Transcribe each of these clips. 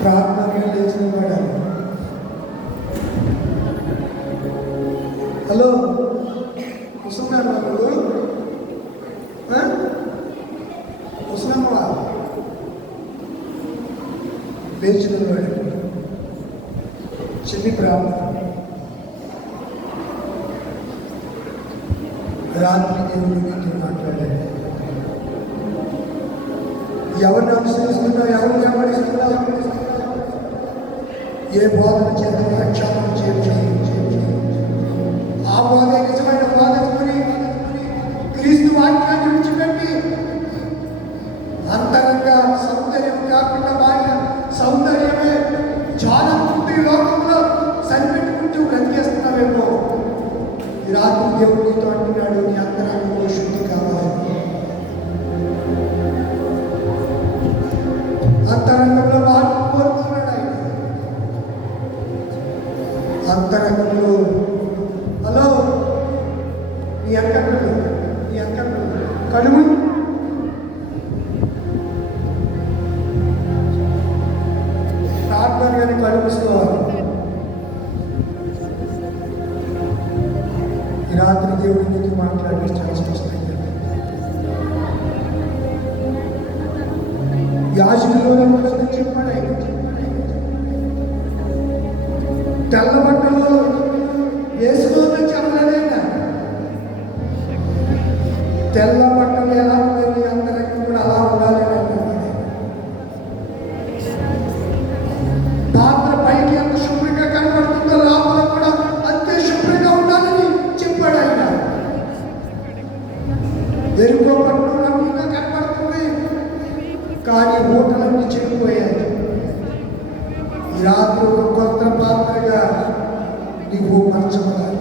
ప్రార్థనగా లేచిన వాడు. హలో వస్తున్నాను నువ్వు వస్తున్నావా? లేచిన వాడు చిన్ని ప్రార్థన. రాత్రి దేవుడు మీతో మాట్లాడాడు. ఎవరిని అనుసరిస్తున్నావు, ఎవరిని వెంబడిస్తున్నావు, ఏ బోధన చేత ప్రక్షాళన చేయండి. ఆ బోధ నిజమైన బోధకుని క్రీస్తు వాక్యాన్ని విడిచిపెట్టి అంతరంగా సౌందర్యం కాకుండా బాగా సౌందర్యమే చాలా పూర్తి లోకంలో సరిపెట్టుకుంటూ బ్రతికేస్తున్నావేమో. ఈ రాత్రి దేవుడితో అంటున్నాడు, నీ అంతరంగంలో శుద్ధి కావాలి. అంతరంగంలో మార్పు కోరుతున్నాడు ఆయన. అంతరంగంలో హలో నీ అంకణంలో కడుగు. ప్రార్థనగానే కడుగుసుకోవాలి. ఈ రాత్రి దేవుడి నీతో మాట్లాడి చాలా స్పష్టంగా యాజకులు చెప్పాడు ఆయన. తెల్ల బట్టలు వేసుకోమని చెప్పలేదైనా. తెల్ల బట్టలు ఎలా ఉండాలి, అందరికీ కూడా అలా ఉండాలి అన్నాడు. పాత్ర పైకి ఎంత శుభ్రంగా కనబడుతుందో లోపల కూడా అంతే శుభ్రంగా ఉండాలని చెప్పాడు ఆయన. ఎరుకో పట్టు రంగుగా కనబడుతుంది, కానీ మూటలన్నీ చెడిపోయాయి. ఈ రాత్రి ఒక కొత్త పాత్రగా నీకు మార్చబడాలి.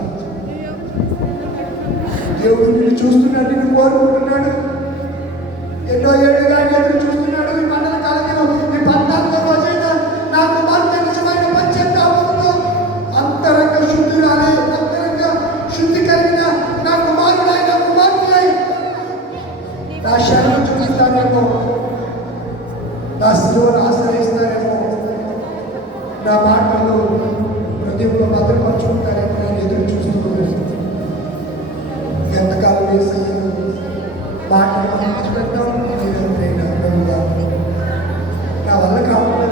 దేవుడు నిన్ను చూస్తున్నాడు, నిన్ను కోరుకుంటున్నాడు. ఎన్నో ఏళ్ళుగా ఎదురు చూస్తున్నాడు. ఈ మండల కాలంలో ఈ 14వ రోజైనా నా కుమార్తె నిజమైన పశ్చాత్తాపంతో అంతరంగ శుద్ధురాలే, అంతరంగ శుద్ధి కలిగిన నా కుమారుడై, నా కుమార్తె నా శరణు చూపిస్తానేమో, నా శిలువను ఆశ్రయిస్తారేమో, నా మాటలు హృదయంలో భద్రపరుచుకుంటారేమో నేను ఎదురు చూస్తున్నాను. ఎంతకాలం వేసి మాటలు విడిచిపెట్టాం. నా వల్ల కాకుండా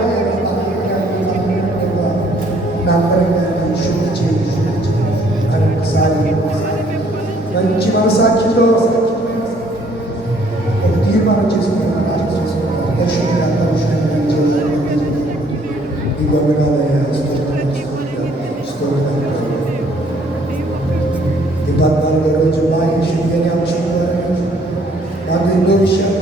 నా అంతరంగా శుద్ధి చేయి అని ఒకసారి మంచి మనసాక్షితో ఒక తీర్మానం చేసుకున్నాను. ఈ గొప్పగాలయ్యా ఈ 14వ రోజు బాహ్య శుద్ధి అనే అంశం ద్వారా నాకు ఎన్నో విషయాలు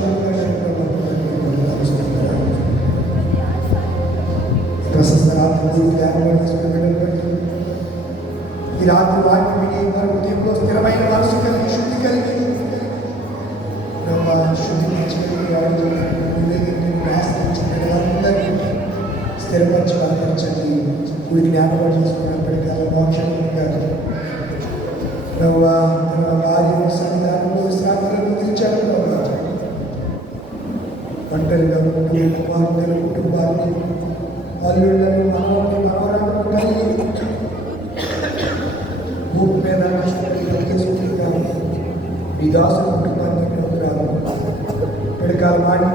ప్రశస్త రాత్రి ఈ రాత్రి వాక్యం విని మన హృదయంలో స్థిరమైన మనసు కలిగి శుద్ధి కలిగి స్థిరపరచి బలపరచండి. గుడి జ్ఞాపకం చేసుకున్నప్పటికీ మోక్షంగా కాదు. భార్య సంవిధానంలో శ్రామలను తీర్చాలని ఒంటరిగా ఉంటూ కుమార్తెలు కుటుంబాన్ని అల్లుళ్ళను మనవల్ని మనవరాలను కలిగి భూమి మీద బతికేసుకుంటుగా ఈ దాసు కుటుంబానికి రాదు. పిడకాల మాటి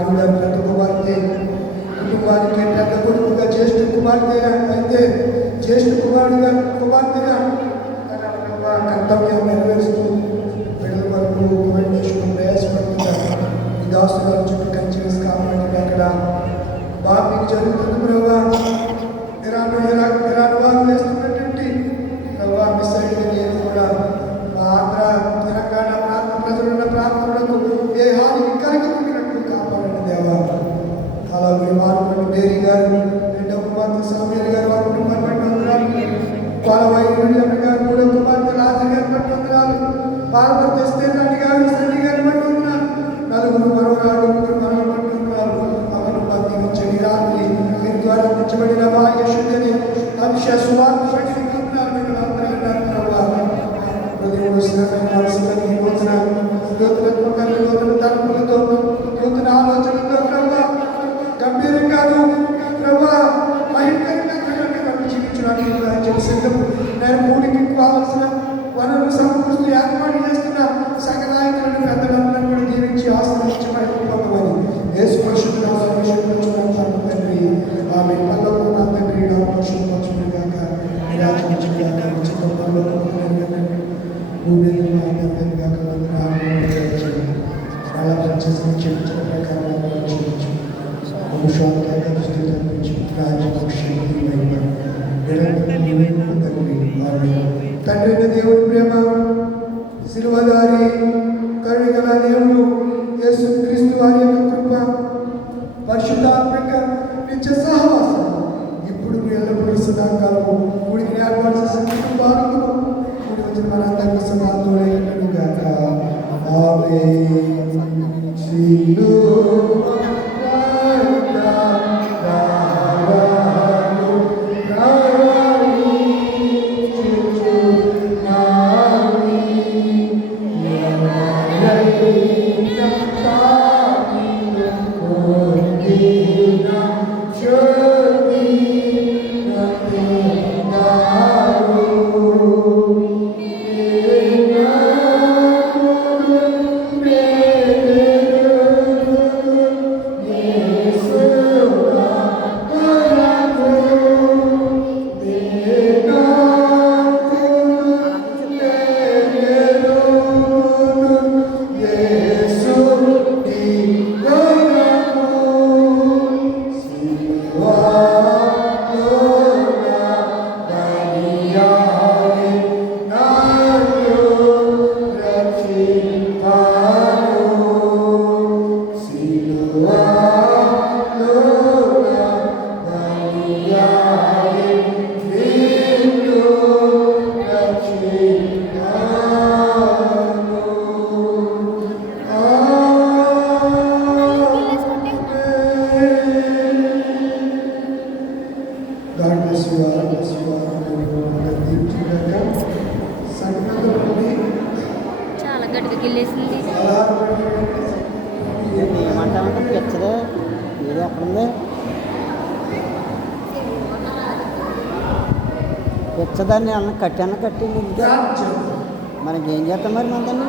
పెద్ద కుమార్తె కుటుంబానికి పెద్ద కొడుకుగా, జ్యేష్ఠ కుమార్తె అయితే జ్యేష్ఠ కుమార్తెగా కర్తవ్యం నెరవేరుస్తూ పిల్లల వరకు వేసుకుని ప్రయాసపడుతున్నారు. ఈ దాసుగారు చుట్టూ కంచి వేసి కాపాడి అక్కడ బాబీకి జరుగుతుంది. ప్రభావ ఇరాను వేస్తున్నటువంటి ప్రభావ మిస్ అయితే నేను కూడా మా ఆంధ్ర తెలంగాణ ప్రాంత ప్రజలున్న ప్రాంతాలకు ఏ హాని కలిగినట్టు కాపాడండి దేవా. అలాగే మార్పులు మేరీ గారు, రెండవ కుమార్తె సామ్యాలు గారు, వారి కుటుంబాన్ని బట్టి వందనాలు. పాలవాయి గారు, మూడవ కుమార్తె రాజు గారిని బట్టి వందనాలు. పార్వతి స్థిరాన్ని గారు, సన్ని గారిని బట్టి వందనాలు. నలుగురు మనవరాలు, ముగ్గురు మనవలు బట్టి వందనాలు. అవను బంధించండి. రాత్రి మీ ద్వారా ఉంచబడిన బాహ్య శుద్ధిని అంశ సువార్త బట్టి వందనాలు. మీకు హృదయంలో స్థిరమైన మనసు కలిగి వందనాలు. యోతులతో కలిగి యోతుల తలుపులతో యోతుల ఆలోచనలతో ప్రభావ గంభీరంగాను ప్రభావ ఆమె పల్లవులు నా తండ్రి నా పక్షులు పక్షులుగాక నిరాశించుగాక ఉచిత పల్లవులు భూమి గాక అలా పనిచేసిన క్షమించిన ప్రకారం క్షమించు వంశాలుగా దృష్టి తప్పించు రాజపక్షి తండ్రి దేవుడి ప్రేమ శిలువదారి కరుణగల దేవుడు యేసు క్రీస్తు వారి యొక్క కృప పరిశుద్ధాత్మక నిత్య సహవాసం ఇప్పుడు ఎల్లప్పుడూ సదాకాలము కూడికి ఏర్పాటు చేసిన కుటుంబాలకు కూడి వచ్చిన మనందరికీ సమాధానం గాక ఆమేన్. చాలా గట్టిగా గిల్లేసింది. ఏమంటామంటే పిచ్చదే ఏది ఎక్కడుంది పిచ్చదాన్ని అన్న కట్టింది ఇంకా మనకి ఏం చేస్తాం మరి మన దాన్ని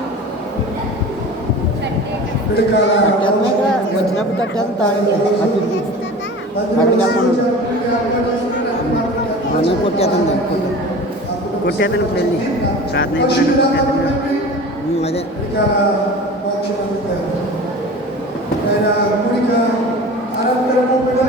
కట్టేస్తాం ఇక్కడ వచ్చినప్పుడు కట్టేస్తాం తాగింది అక్కడికి వెళ్తాను నేను కొట్టేద్దాం కొట్టేద్దాను ఇప్పుడు వెళ్ళి ప్రార్థన అదే